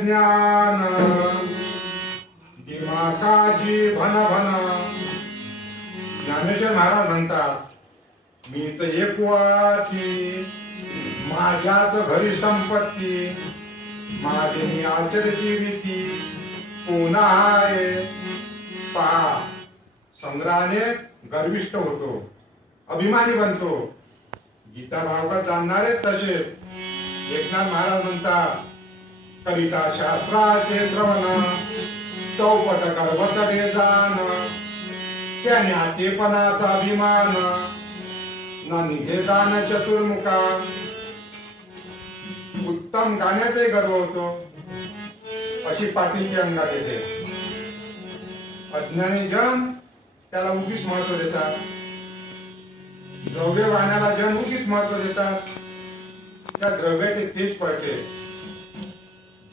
ज्ञान दिमाकाची भन भन. ज्ञानेश्वर महाराज म्हणतात मीच एकवाची माझ्याच घरी संपत्ती माझी मी आचरती रीती पुन्हा आहे. पहा संग्रहाने गर्विष्ठ होतो अभिमानी बनतो. गीता भागवत जाणणारे तसे. एकनाथ महाराज म्हणतात कविता शास्त्राचे श्रवण चौपट गर्भचडे जाण त्या ज्ञातेपणाचा अभिमान न निघे जाण चतुर्मुखा. उत्तम गाण्याचाही गर्व होतो अशी पाटीलची अंगात येते. अज्ञानी जन त्याला उगीच महत्व देतात. द्रव्य वाहनाला जन उगीच महत्व देतात. त्या द्रव्याचे तेज पडते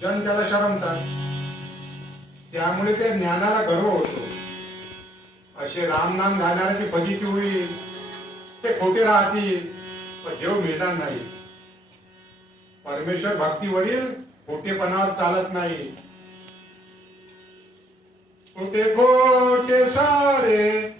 जन त्याला शरमतात. त्यामुळे त्या ज्ञानाला गर्व होतो. असे रामनाम घालणाऱ्याची फजिती होईल. ते खोटे राहतील पण देव मिळणार नाही. परमेश्वर भक्तीवरील खोटेपणावर चालत नाही. खोटे खोटे सारे